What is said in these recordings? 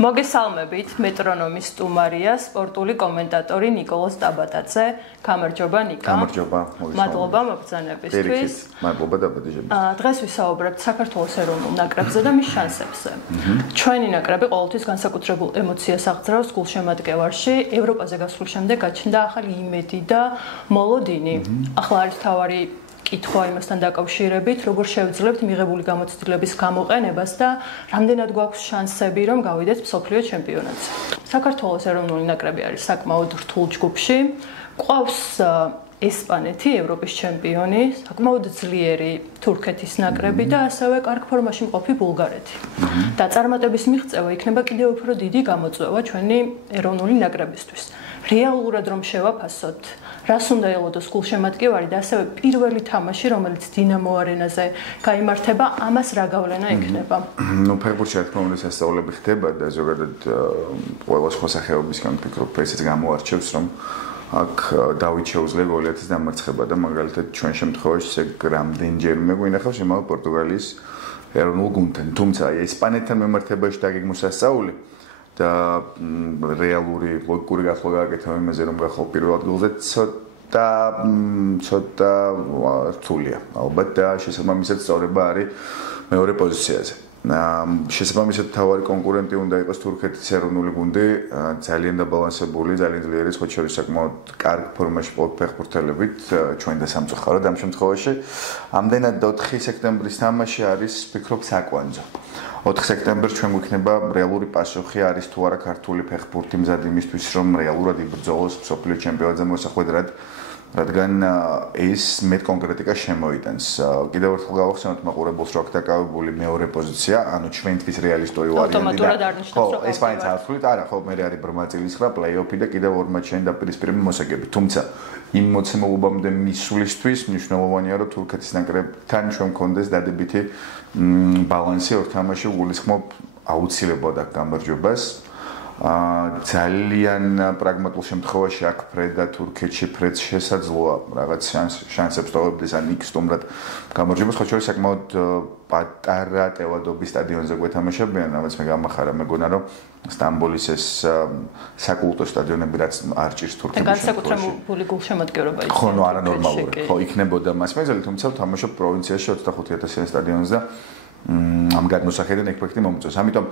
მოგესალმებით, მეტრონომის სტუმარია სპორტული კომენტატორი ნიკოლოზ ტაბატაძე. გამარჯობა ნიკა. გამარჯობა. მადლობა მოგზანებისთვის. მადლობა დაბადების. დღეს ვისაუბრებთ საქართველოს ეროვნულ ნაკრებზე და მის შანსებზე. ჩვენი ნაკრები ყოველთვის განსაკუთრებულ ემოციას აღწევს გულშემატკივარში. ევროპაზე გასვლის შემდეგ გაჩნდა ახალი იმედი და მოლოდინი. ახლა არის თავარი კითხვა იმასთან დაკავშირებით, როგორ შევძლებთ მიღებული გამოცდილების გამოყენებას და რამდენად გვაქვს შანსები, რომ გავიდეთ მსოფლიო ჩემპიონატზე. საქართველოს ეროვნული ნაკრები არის საკმაოდ რთულ ჯგუფში. ყავს ესპანეთი, ევროპის ჩემპიონი, საკმაოდ ძლიერი თურქეთის ნაკრები და ასევე კარგ ფორმაში მყოფი ბულგარეთი. დაწარმოების მიღწევა იქნება კიდევ უფრო დიდი გამოწვევა ჩვენი ეროვნული ნაკრებისთვის. რეალურად რომ შევაფასოთ, რას უნდა ელოდოს გულშემატკივარი და ასევე პირველი თამაში, რომელიც დინამო არენაზე გაიმართება, ამას რა გავლენა ექნება? ფეხბურთში რა თქმა უნდა სასწაულები ხდება და ზოგადად ყველა სხვა სახეობისგან ვფიქრობ, ესეც გამოარჩევს, რომ აქ დავით შეუძლია გოლეთის დამარცხება და მაგალითად ჩვენ შემთხვევაში ეგ რამდენჯერმე გვინახავს იმავე პორტუგალიის ეროვნულ გუნდთან. თუმცა ესპანეთთან მიმართებაში დაგეგმო სასწაული და რეალური ლოგიკური გახლა გააკეთა იმაზე რომ გახვალ პირველად გოლზე ცოტა რთულია ალბათ და შესაბამისად სწორება არის მეორე პოზიციაზე. შესაბამისად თავარი კონკურენტი უნდა იყოს თურქეთის ეროვნული გუნდი, ძალიან დაბალანსებული, ძალიან ძლიერი, სხვა შორის საკმაოდ კარგ ფორმაში ფეხბურთელებით, ჩვენ და სამწუხაროდ ამ შემთხვევაში ამდენად 4 სექტემბრის თამაში არის, ვფიქრობ, საკვანძო. 4 სექტემბერს ჩვენ გვიქნება რეალური პასუხი არის თუ არა ქართული ფეხბურთი მზად იმისთვის, რომ რეალურად იბრძოლოს მსოფლიო ჩემპიონატზე მოსახვედრად, რადგან ეს მეტ კონკრეტიკას შემოიტანს. კიდევ ერთხელ გავახსენოთ მაყურებელს, რომ აქ დაკავებული მეორე პოზიცია, ანუ ჩვენთვის რეალისტური ვარიანტი და ხო, ესპანეთს ართულით, არა, ხო, მე არის ბრმა წილისხრა პლეიოფი და კიდევ ორ მატჩიანი დაპირისპირება მოსაგები. თუმცა იმ მოცემულობამდე მისვლისთვის მნიშვნელოვანია, რომ თურქეთის ნაკრებთან ჩვენ მქონდეს დადებითი ბალანსი ორ თამაში გულისხმობ აუცილებლად აქ გამარჯვებას. ძალიან პრაგმატულ შემთხვევაში აქ ფრედა თურქეთში ფრედს შესაძლოა რაღაც შანსებს ტოვებდეს ან იქ სტუმრად გამარჯვებას, ხო შორის საკმაოდ პატარა ტევადობის სტადიონზე გვეთამაშებიან, რამაც მე გამახარა, მეგონა რომ სტამბოლის ეს საკულტო სტადიონები რაც არ ჭირს თურქეთში. განსაკუთრებული გულშემატკივრობა იქნება. ხო, ნუ არანორმალური. ხო, იქნებოდა მას მეზელი, თუმცა თამაშობ პროვინციაში 25,000 სტადიონზე და ამ გადმოსახედიდან ეგ პროექტი მომწონს. ამიტომ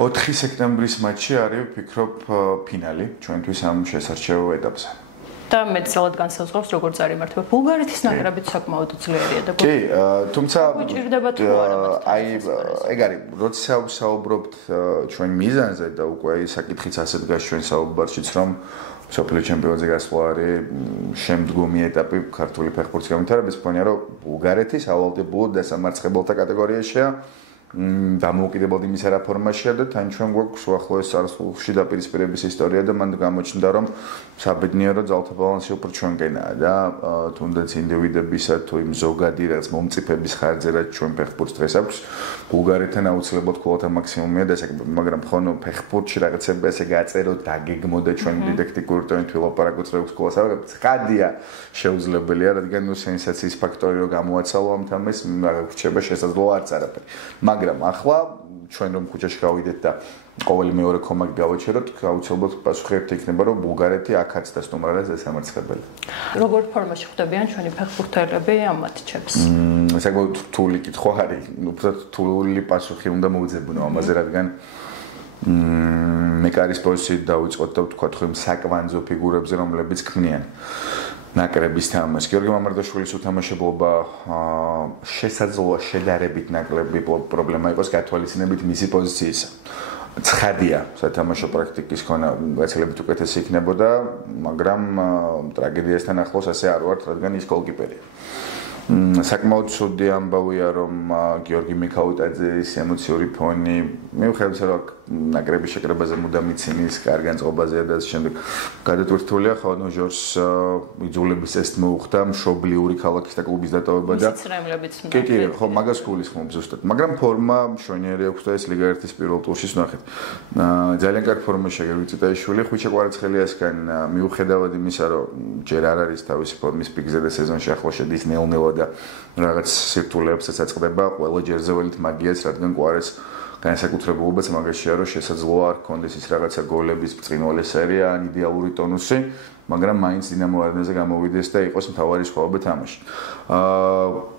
4 სექტემბრის მატჩი არის, ვფიქრობ, ფინალი ჩვენთვის ამ შესარჩევ ეტაპზე. და მეტწილად განსაზღვრავს როგორც არის მართება. ბულგარეთის ნაკრებიც საკმაოდ ძლიერია და კი, თუმცა გვიჭირდება თუ არა. აი, ეგ არის, როცა ვსაუბრობთ ჩვენ მიზანზე და უკვე საკითხიც ასე დგას ჩვენ საუბარშიც, რომ მსოფლიო ჩემპიონატზე გასვლა არის შემდგომი ეტაპი ქართული ფეხბურთის განვითარების მქონია, რომ ბულგარეთი სავალდებულო დასამარცხებელთა კატეგორიაშია. დამოუკიდებლად იმის რაფორმაშია და თან ჩვენ გვაქვს უახლოეს წარსულში დაპირისპირების ისტორია და მან გამოჩნდა რომ საბედნიერო ძალთა ბალანსი უფრო ჩვენკენაა და თუნდაც ინდივიდებისა თუ იმ ზოგადი რაღაც მომწიფების ხარჯზე რაც ჩვენ ფეხბურთს დღეს აქვს ბულგარეთთან აუცილებლად ქულათა მაქსიმუმია დასაკმაყოფილებელი, მაგრამ ხო ფეხბურთში რაღაცები ესე გაწერო დაგეგმო და ჩვენ დიდაქტიკური ტონით ვილაპარაკოთ როგორც ქულას აღებ ცხადია შეუძლებელია, რადგან ნუ სენსაციის ფაქტორი რო გამოაცალო ამ თამას რჩება შესაძლოა არც არაფერი. მაგრამ ახლა ჩვენ რომ ქუჩაში გავიდეთ და ყოველი მეორე კომაკი გავაჩეროთ, აუცილებლად პასუხი ერთი იქნება, რომ ბულგარეთი აქაც და სტუმრად დასამარცხებელი. როგორ ფორმაში ხვდებიან ჩვენი ფეხბურთელები ამ მატჩებს? საკმაოდ რთული კითხვა არის. უფრო რთული პასუხი უნდა მოვიძებნო ამაზე, რადგან მეკარის პოზიციით დავიწყოთ და ვთქვათ, რომ საკვანძო ფიგურებზე რომლებიც ქმნიან ნაკრების თამაშს. გიორგი მამარდაშვილის უთამაშებლობა შესაძლოა შედარებით ნაკლები პრობლემა იყოს გათვალისწინებით მისი პოზიციისა. ცხადია, სათამაშო პრაქტიკის ქონა გაცილებით უკეთესი იქნებოდა, მაგრამ ტრაგედიასთან ახლოს ასე არ ვართ, რადგან ის გოლკიპერია. საკმაოდ ცუდი ამბავია, რომ გიორგი მიქაუტაძის ემოციური ფონი მიუხედავად იმისა, რომ ნაკრების შეკრებაზე მუდამ იცინის, კარგ განწყობაზე და შემდეგ გადატვირთულია, ხო, ნუ ჟორს იძულების წესით მოუხდა მშობლიური ქალაქის და კლუბის დატოვება და კი, ხო, მაგას გულისხმობ ზუსტად. მაგრამ ფორმა მშვენიერი აქვს და ეს ლიგა 1-ის პირველ ტურში ნახეთ. ძალიან კარგ ფორმაშია გიორგი წიტაიშვილი, ხვიჩა კვარაცხელიასგან მიუხედავად იმისა, რომ ჯერ არ არის თავისი ფორმის პიკზე და სეზონში ახლა შედის ნელ-ნელა და რაღაც სირთულეებსაც აწყდება, ყველა ჯერზეველით მაგიას, რადგან კვარეს განსაკუთრებულობაც მაგაშია, რომ შესაძლოა არ გქონდეს ის რაღაცა გოლების ბრწყინვალე სერია ან იდეალური ტონუსი, მაგრამ მაინც დინამო არენაზე გამოვიდეს და იყოს მთავარი სხვაობა თამაში.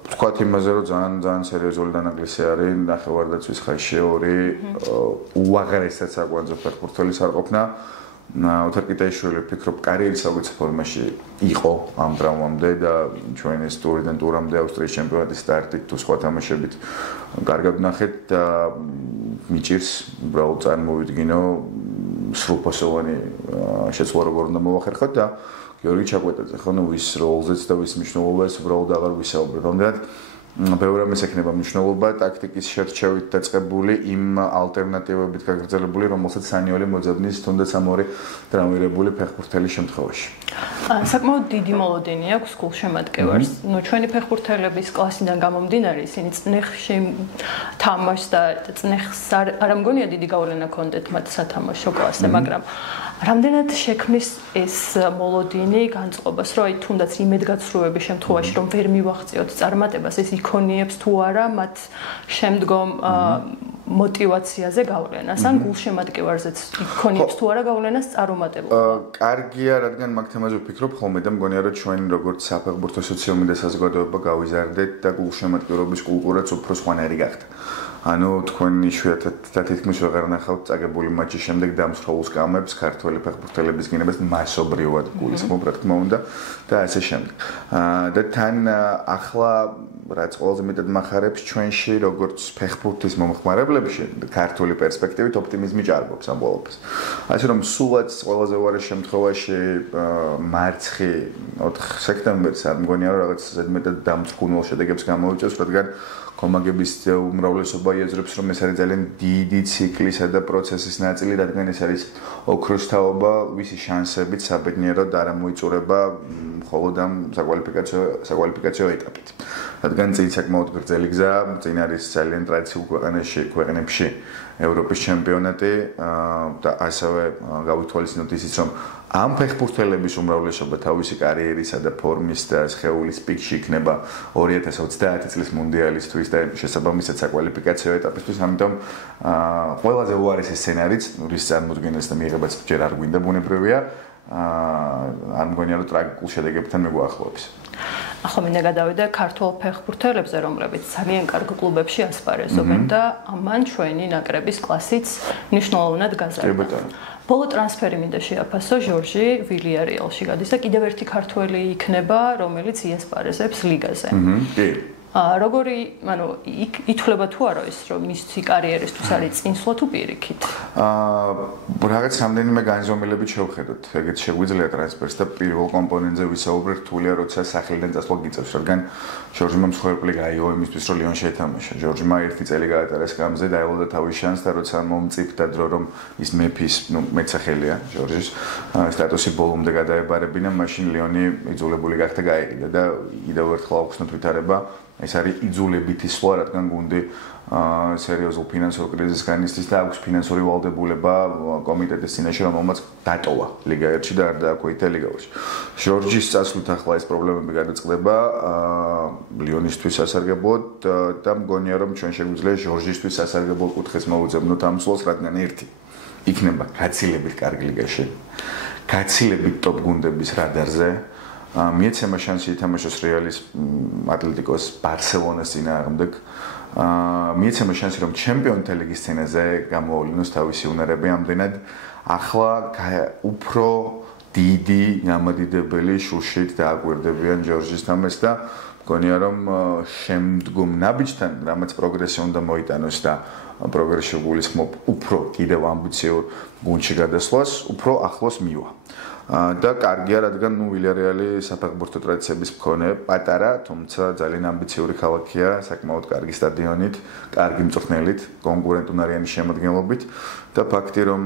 ვთქვათ იმაზე, რომ ძალიან სერიოზული დანაკლისი არის ნახევარდაცვის ხაზში ორი უაღრესად საკვანძო ფეხბურთელის არ ყოფნა. ოთარ კიტაიშვილი ვფიქრობ კარიერის საუკეთესო ფორმაში იყო ამ ტრავმამდე და ჩვენ ეს ტურიდან ტურამდე ავსტრიის ჩემპიონატის სტარტით თუ სხვა თამაშებით კარგად ვნახეთ და მიჭირს უბრალოდ წარმოვიდგინო სრულფასოვანი შეცვლა როგორ უნდა მოვახერხოთ და გიორგი ჩაკვეტაძე ხო ნუ ვის როლზეც და ვის მნიშვნელობას უბრალოდ აღარ ვისაუბრებ. რამდენად ბევრ რამეს ექნება მნიშვნელობა ტაქტიკის შერჩევით დაწყებული იმ ალტერნატივებით გაგრძელებული, რომელსაც სანიოლი მოძებნის თუნდაც ამ ორი ტრავმირებული ფეხბურთელის შემთხვევაში. საკმაოდ დიდი მოლოდინი აქვს გულშემატკივარს. ნუ ჩვენი ფეხბურთელების კლასიდან გამომდინარე, ისინი წნეხში თამაშს და წნეხს არ მგონია დიდი გავლენა ჰქონდეთ მათ სათამაშო კლასზე, მაგრამ რამდენად შექმნის ეს მოლოდინი განწყობას, რომ აი თუნდაც იმედგაცრუების შემთხვევაში რომ ვერ მივახციოთ წარმატებას, ეს იქონიებს თუ არა მათ შემდგომ мотивациაზე გავლენას, ან გულშემატკივარზეც იქონიებს თუ არა გავლენას წარუმატებლობა. კარგია, რადგან მაგ თემაზე ვფიქრობ ხოლმე და მგონია რომ ჩვენ როგორც საფეხბურთო სოციუმი და საზოგადოება გავიზარდეთ და გულშემატკივრობის კულტურაც უფრო სხვანაირი გახდა. ანუ თქვენ იშვიათად და თითქმის ვეღარ ნახავთ წაგებული მატჩის შემდეგ დამსხვრეულ სკამებს ქართველი ფეხბურთელების გინებას მასობრივად გულისხმობ რა თქმა უნდა და ასე შემდეგ. და თან ახლა რაც ყველაზე მეტად მახარებს ჩვენში როგორც ფეხბურთის მომხმარებლებში ქართული პერსპექტივით ოპტიმიზმი ჭარბობს ამ ყველაფერს. ასე რომ სულაც ყველაზე უარეს შემთხვევაში მარცხი 4 სექტემბერს არ მგონია რომ რაღაც ზედმეტად დამწკუნვალ შედეგებს გამოვიწევს, რადგან კომაგების უმრავლესობა იაზრებს, რომ ეს არის ძალიან დიდი ციკლისა და პროცესის ნაწილი, რადგან ეს არის ოქროს თაობა, ვისი შანსებით საბედნიეროდ არ მოიწურება მხოლოდ ამ საკვალიფიკაციო ეტაპით. რადგან წინ საკმაოდ გრძელი გზა, წინ არის ძალიან ტრადიციულ ქვეყნებში ევროპის ჩემპიონატი და ასევე გავითვალისწინოთ ისიც, რომ ამ ფეხბურთელების უმრავლესობა თავისი კარიერისა და ფორმის და სხეულის პიკში იქნება 2030 წლის მუნდიალისთვის და შესაბამისად საკვალიფიკაციო ეტაპისთვის, ამიტომ ყველაზე უარესი სცენარიც, რის წარმოდგენას და მიღებაც ჯერ არ გვინდა ბუნებრივია, არ მგონია რომ ტრაგიკულ შედეგებთან მეგვაახლოებს. ახლა მინდა გადავიდე ქართულ ფეხბურთელებზე, რომლებიც ძალიან კარგ კლუბებში ასპარეზობენ და ამან ჩვენი ნაკრების კლასიც მნიშვნელოვნად გაზარდა. ბოლო ტრანსფერი მინდა შეაფასო, ჟორჟი ვილიარეალში გადის და კიდევ ერთი ქართველი იქნება, რომელიც იასპარეზებს ლიგაზე. კი. როგორი, ანუ ითვლება თუ არა ის, რომ მისი კარიერისთვის არის წინსვლა თუ პირიქით? რაღაც რამდენიმე განზომილებით შევხედოთ. ეგეც შეგვიძლია ტრანსფერს და პირველ კომპონენტზე ვისაუბრეთ, რთულია, როცა სახლიდან წასვლა გიწევს, რადგან ჟორჟმა მსხვერპლი გაიგო იმისთვის, რომ ლიონში ეთამაშა. ჟორჟმა 1 წელი გაატარა სკამზე და ელოდა თავის შანსს და როცა მომწიფდა დრო, რომ ის მეფის, მეცახელია ჟორჟის სტატუსი ბოლომდე გადაებარებინა, მაშინ ლიონი იძულებული გახდა გაიყიდა და კიდევ ერთხელ აუხსნოთ ვითარება. ეს არის იძულებითი სვლა, რადგან გუნდი სერიოზულ ფინანსურ კრიზისს განიცდის და აქვს ფინანსური ვალდებულება კომიტეტის წინაშე, რომელმაც დატოვა ლიგა 1-ში და არ დააკვირდა ლიგა 2-ში. ჟორჟის წასვლით ახლა ეს პრობლემები გადაწყდება ლიონისთვის სასარგებლოდ და მგონია რომ ჩვენ შეგვიძლია ჟორჟისთვის სასარგებლო კუთხეს მოვუძებნოთ ამ სვლას, რადგან ერთი იქნება გაცილებით კარგი ლიგაში, გაცილებით ტოპ გუნდების რადარზე. მიეცემა შანსი ითამაშოს რეალის, ატლეტიკოს, ბარსელონას წინააღმდეგ. მიეცემა შანსი რომ ჩემპიონთა ლიგის სცენაზე გამოავლინოს თავისი უნარები ამდენად ახლა უფრო დიდი გამადიდებელი შუშით დააკვირდებიან ჟორჟის თამაშს და მგონია რომ შემდგომ ნაბიჯთან რამაც პროგრესი უნდა მოიტანოს და პროგრესი გულისხმობ უფრო კიდევ ამბიციურ გუნდში გადასვლას, უფრო ახლოს მივა. და კარგია, რადგან ნუ ვილიარეალი საფეხბურთო ტრადიციების მქონე, პატარა, თუმცა ძალიან ამბიციური ქალაქია, საკმაოდ კარგი სტადიონით, კარგი მწვრთნელით, კონკურენტუნარიანი შემადგენლობით და ფაქტი, რომ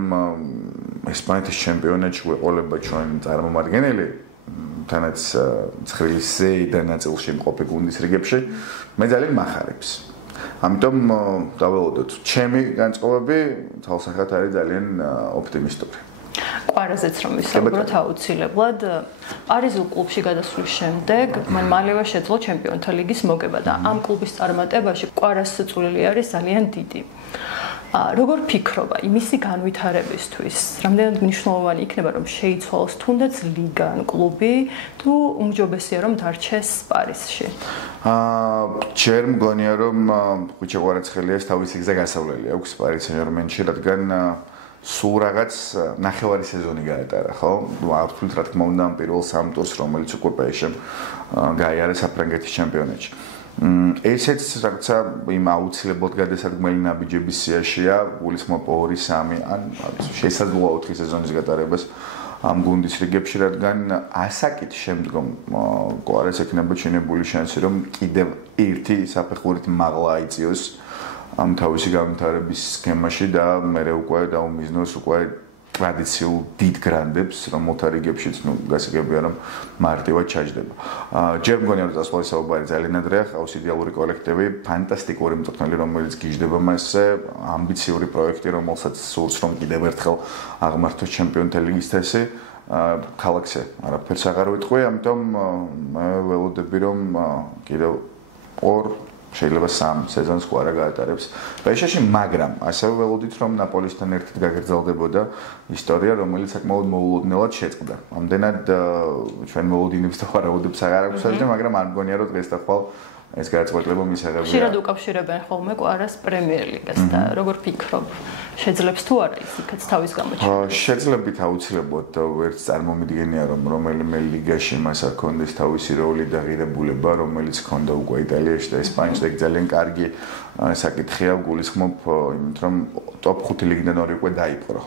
ესპანეთის ჩემპიონატში ვეყოლება ჩვენ წარმომადგენელი, თანაც ცხრილის ზედა ნაწილში მყოფი გუნდის რიგებში, მე ძალიან მახარებს. ამიტომ დაველოდოთ, ჩემი განწყობები თავსახად არის ძალიან ოპტიმისტური. ყვარაზეც რომ ვისაუბროთ აუცილებლად, პარიზულ კლუბში გადასვლის შემდეგ მან მალევე შეძლო ჩემპიონთა ლიგის მოგება და ამ კლუბის წარმატებაში ყვარას წვლილი არის ძალიან დიდი. როგორ ფიქრობა იმისი განვითარებისთვის, რამდენად მნიშვნელოვანი იქნება რომ შეიცვალოს თუნდაც ლიგა ან კლუბი თუ უმჯობესია რომ დარჩეს პარიზში? ჯერ მგონია რომ ხუჭი ყვარაცხელიას თავისი გზა გასავლელი აქვს პარის სენ-ჟერმენში, რადგან სულ რაღაც ნახევარი სეზონი გაატარა, ხო? აბსოლუტურად რა თქმა უნდა ამ პირველ 3 ტურს, რომელიც უკვე PSG-მ გაიარა საფრანგეთის ჩემპიონატში. ესეც რაღაცა იმ აუცილებლად გადასადგმელი ნაბიჯების სიაშია, გულისხმობ 2-3 ან შესაძლოა 4 სეზონის გატარებას ამ გუნდის რიგებში, რადგან ასაკით შემდგომ კვარეს ექნება ჩინებული შანსი, რომ კიდევ ერთი საფეხურით მაღლა აიწიოს ამ თავისი განვითარების სქემაში და მერე უკვე დაუმიზნოს უკვე ტრადიციულ დიდ გრანდებს, რომელთა რიგებშიც გასაგებია რომ მარტივად ჩაჯდება. ჯერ მგონია რომ წასვლის საუბარი ძალიან ადრეა, ყავს იდეალური კოლექტივი, ფანტასტიკური მწვრთნელი, რომელიც გიждდება მასზე, ამბიციური პროექტი, რომელსაც სურს რომ კიდევ ერთხელ აღმართოს ჩემპიონთა ლიგის თასი. ქალაქზე არაფერს აღარ ვიტყვი, ამიტომ მე ველოდები რომ კიდევ 2 შეიძლება 3 სეზონს ყარა გაატარებს PSG-ში, მაგრამ ასევე ველოდით რომ ნაპოლისთან ერთად გაგრძელდებოდა ისტორია, რომელიც საკმაოდ მოულოდნელად შეწყდა. ამდენად ჩვენ მოულოდინებს და ვარაუდებს აღარ აქვს საჭირო, მაგრამ არ მგონია რომ დღეს და ხვალ ეს გადაწყვეტილება მისაღებია. ხშირად უკავშირებენ ხოლმე ყვარას პრემიერ ლიგას და როგორ ფიქრობ, შეძლებს თუ არა ის იქაც თავის გამოჩენა? შეძლებით აუცილებლად ვერც წარმომიდგენია რომ რომელიმე ლიგაში მას არ ქონდეს თავისი როლი და ღირებულება, რომელიც ქონდა უკვე იტალიაში და ესპანეთში და ძალიან კარგი საკითხია, გულისხმობ იმით რომ ტოპ 5 ლიგიდან 2 უკვე დაიპყრო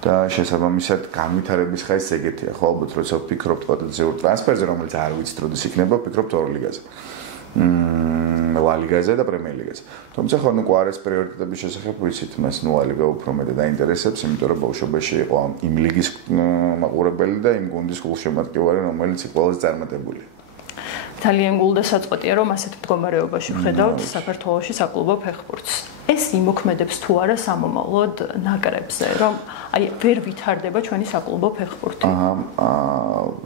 და შესაბამისად განვითარების ხაის ეგეთია, ხო ალბათ როცა ვფიქრობთ პოტენციალურ ტრანსფერზე, რომელიც არ ვიცით როდის იქნება, ვფიქრობთ 2 ლიგაზე. ლა ლიგაზე და პრემიერ ლიგაზე. თუმცა ხო ნუ კვარეს პრიორიტეტების შესახებ ვიცით, მას ნუ ლა ლიგა უფრო მეტად დაინტერესებს, იმიტომ რომ ბავშვობაში იყო იმ ლიგის მაყურებელი და იმ გუნდის გულშემატკივარი, რომელიც ყველაზე წარმატებული. ძალიან გულდასაწყვეტია რომ ასეთ მდგომარეობაში ვხედავთ საქართველოში საკლუბო ფეხბურთს. ეს იმოქმედებს თუ არა სამომავლოდ ნაკრებზე, რომ აი ვერ ვითარდება ჩვენი საკლუბო ფეხბურთი.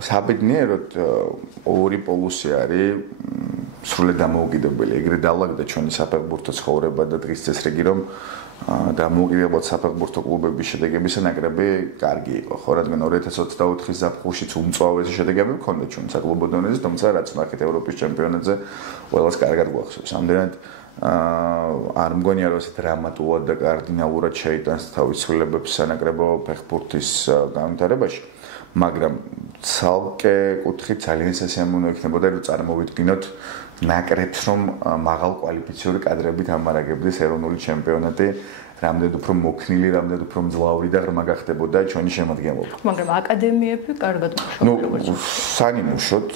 საბედნიეროდ 2 პოლუსი არის სრულად დამოუკიდებელი. ეგრე დაალაგდა ჩვენი საფეხბურთო ცხოვრება და დღის წესრიგი, რომ დამოუკიდებლად საფეხბურთო კლუბების შედეგებისა ნაკრები კარგი იყო, ხო, რადგან 2024 ზაფხულშიც უმწვავესი შედეგები ჰქონდა ჩვენ საკლუბო დონეზე, თუმცა რაც ნახეთ ევროპის ჩემპიონატზე, ყველას კარგად გვახსოვს. ამდენად არ მგონია რომ ესეთ დრამატულად და კარდინალურად შეიტანს თავის ცვლილებებს სანაკრებო ფეხბურთის განვითარებაში, მაგრამ ცალკე კუთხით ძალიან სასიამოვნო იქნებოდა რომ წარმოვიდგინოთ ნაკრებს რომ მაღალ კვალიფიციური კადრებით ამარაგებდეს ეროვნული ჩემპიონატი, რამდენად უფრო მოქნილი, რამდენად უფრო მძლავრი და ღრმა გახდებოდა ჩვენი შემადგენლობა. მაგრამ აკადემიები კარგად მუშაობენ. სანიმუშოდ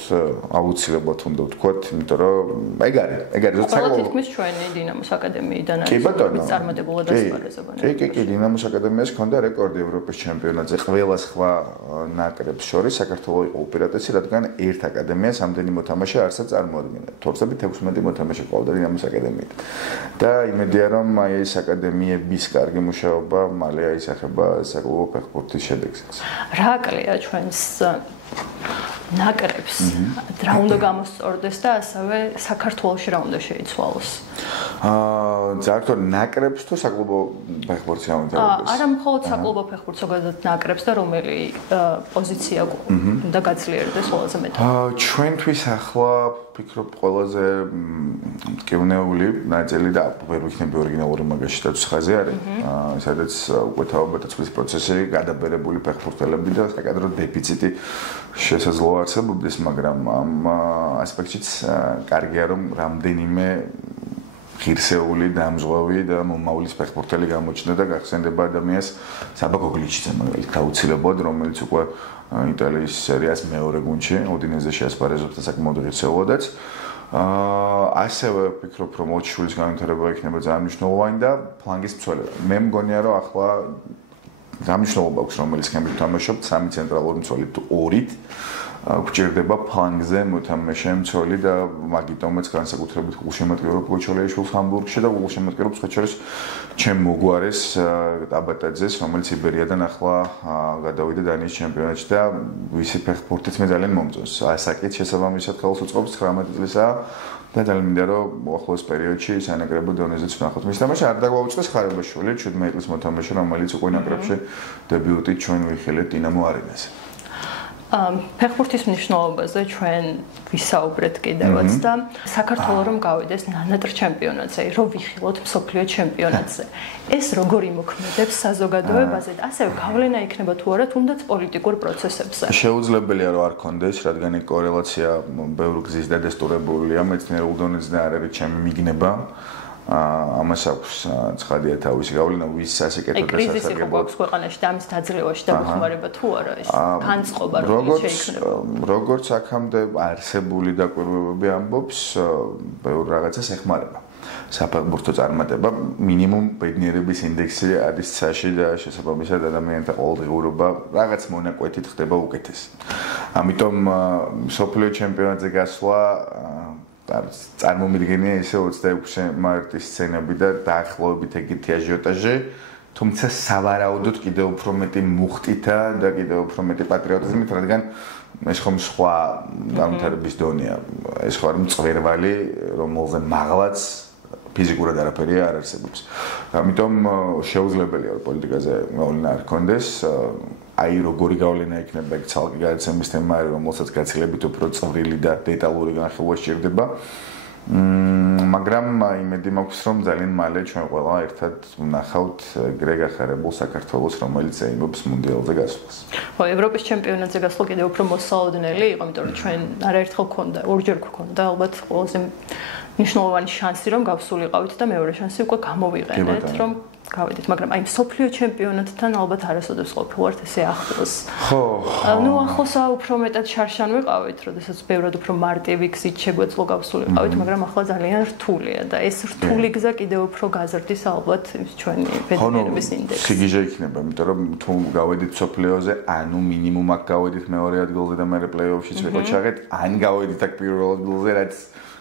აუცილებლად უნდა ვთქვათ, იმიტომ რომ ეგ არის როცა თითქმის ჩვენი დინამოს აკადემიიდან არის წარმატებულად ასპარეზობენ. კი, დინამოს აკადემიას ჰქონდა რეკორდი ევროპის ჩემპიონატზე ყველა სხვა ნაკრებს შორის საქართველოს იყო უპირატესი, რადგან ერთ აკადემიას ამდენი მოთამაშე არსად წარმოადგენდა. თორსებით 16 მოთამაშე ყავდა დინამოს აკადემიით. და იმედია რომ აი ეს აკადემიები ის კარგი მუშაობა მალე აისახება საკლუბო ფეხბურთის შედეგსაც. რა აკლია ჩვენს ნაკრებს? რა უნდა გამოსწორდეს და ასევე საქართველოში რა უნდა შეიცვალოს? ზოგადად ნაკრებს თუ საკლუბო ფეხბურთს ამოწევს? არა მხოლოდ საკლუბო ფეხბურთს, ზოგადად ნაკრებს და რომელი პოზიცია უნდა გაძლიერდეს ყველაზე მეტად? ჩვენთვის ახლა ვფიქრობ ყველაზე მტკივნეული ნაწილი და ვერ ვიქნები ორიგინალური მაგაში სტატუს ხაზე არის, სადაც უკვე თავობათა ცვლის პროცესი გადაბერებული ფეხბურთელები და საკადრო დეფიციტი შესაძლოა არსებობდეს, მაგრამ ამ ასპექტშიც კარგია რომ რამდენიმე ღირსეული, დამზღვევი და მომავლის ფეხბურთელი გამოჩნდა და გახსენდება ადამიანს საბა გოგლიჩიძე მაგალითად აუცილებლად, რომელიც უკვე იტალიის სერიას მეორე გუნდში ოდინეზე შეასპარეზობს და საკმაოდ ღირსეულადაც. ასევე ვფიქრობ რომ ოჩიშვილის განვითარება იქნება ძალიან მნიშვნელოვანი და ფლანგის მცველება. მე მგონია რომ ახლა გამიშნულობა აქვს რომელიც ხემით თამაშობთ 3 ცენტრალური მცველი თუ 2-ით გვჭირდება ფლანგზე მოთამაშე მცველი და მაგიტომაც განსაკუთრებით გულშემატკივრობ გოჩოლეიშვილს ჰამბურგში და გულშემატკივრობ სხვაჩორის ჩემ მოგვარეს ტაბატაძეს რომელიც იბერიადან ახლა გადავიდა დანიის ჩემპიონატში და ვისი ფეხბურთით მე ძალიან მომწონს. ასაკით შესაბამისად ხელს უწყობს 19 წლისა და ძალიან მინდა რომ ახლოს პერიოდში სანაკრებო დონეზეც ვნახოთ. მის თამაში არ დაგვაუწყეს ხარებაშვილი 17 წლის მოთამაშე, რომელიც უკვე ნაკრებში დებიუტით ჩვენ ვიხილეთ დინამო არენაზე. ფეხბურთის მნიშვნელობაზე ჩვენ ვისაუბრეთ კიდევაც და საქართველოს რომ გავიდეს ნანატრ ჩემპიონატზე, რომ ვიხილოთ მსოფლიო ჩემპიონატზე. ეს როგორ იმოქმედებს საზოგადოებაზე და ასევე გავლენა იქნება თუ არა თუნდაც პოლიტიკურ პროცესებზე. შეუძლებელია რომ არ კონდეს, რადგან ეს კორელაცია ბევრ გზის დადასტურებულია, მეცნიერულ დონეზე და არ არის ჩემი მიგნება. ამას აქვს ცხადია თავისი გავლენა ვის სასიკეთო და სასარგებლო. კრიზისი გვაქვს ქვეყანაში და ამის დაძლევაში და მოხმარება თუ არა ეს განწყობა რომელიც შეიქმნება. როგორც აქამდე არსებული დაკვირვებები ამბობს, ბევრ რაღაცას ეხმარება. საფეხბურთო წარმატება მინიმუმ ბედნიერების ინდექსი არის ცაში და შესაბამისად ადამიანთა ყოველდღიურობა რაღაც მონაკვეთით ხდება უკეთესი. ამიტომ მსოფლიო ჩემპიონატზე გასვლა წარმომიდგენია ესე 26 მარტის სცენები და დაახლოებით ეგეთი აჟიოტაჟი, თუმცა სავარაუდოდ კიდევ უფრო მეტი მუხტითა და კიდევ უფრო მეტი პატრიოტიზმით, რადგან ეს ხომ სხვა განვითარების დონეა. ეს ხო არ მწვერვალი, რომელზე მაღლაც ფიზიკურად არაფერი არ არსებობს. ამიტომ შეუძლებელია რომ პოლიტიკაზე გავლენა არ კონდეს. აი როგორი გავლენა იქნება ეგ ცალკე გადაცემის თემა არის, რომელსაც გაცილებით უფრო წვრილი და დეტალური განხილვა სჭირდება. მაგრამ იმედი მაქვს, რომ ძალიან მალე ჩვენ ყველა ერთად ვნახავთ ეგრე გახარებულ საქართველოს, რომელიც ეიმობს მუნდიალზე გასვლას. ხო, ევროპის ჩემპიონატზე გასვლა კიდევ უფრო მოსალოდნელი იყო, იმიტომ რომ ჩვენ არაერთხელ გქონდა, ორჯერ გქონდა ალბათ ყველაზე მნიშვნელოვანი შანსი რომ გავსულიყავით და მეორე შანსი უკვე გამოვიყენეთ, რომ გავედით, მაგრამ აი მსოფლიო ჩემპიონატთან ალბათ არასოდეს ყოფილვართ ესე ახლოს. ხო. ნუ ახლოსა უფრო მეტად შარშან ვიყავით, როდესაც ბევრად უფრო მარტივი გზით შეგვეძლო გავსულიყავით, მაგრამ ახლა ძალიან რთულია და ეს რთული გზა კიდევ უფრო გაზრდის ალბათ ჩვენი ბედნიერების ინდექსი. სიგიჟე იქნება, იმიტომ რომ თუ გავედით მსოფლიოზე, ანუ მინიმუმ აქ გავედით მეორე ადგილზე და მეორე პლეი-ოფშიც ვიყო ჩაღეთ, ან გავედით აქ პირველ ადგილზე, რაც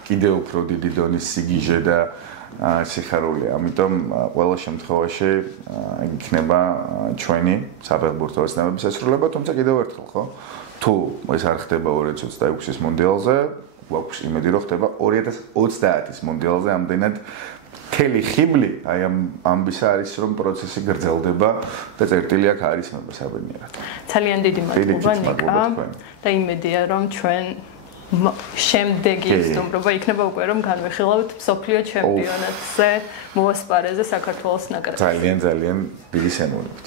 კიდევ უფრო დიდი დონის სიგიჟე და სიხარულია. ამიტომ ყველა შემთხვევაში იქნება ჩვენი საფეხბურთო ოცნებების შესრულება, თუმცა კიდევ ერთხელ ხო, თუ ეს არ ხდება 2026-ის მუნდიალზე, გვაქვს იმედი რომ ხდება 2030-ის მუნდიალზე, ამდენად მთელი ხიბლი აი ამ ამბისა არის რომ პროცესი გრძელდება და წერტილი აქ არის საბედნიერად. ძალიან დიდი მადლობა ნიკა და იმედია რომ ჩვენ შემდეგი სტუმრობა იქნება უკვე რომ განვიხილავთ მსოფლიო ჩემპიონატზე მოასპარეზე საქართველოს ნაკრებს. ძალიან დიდი სიამოვნებით.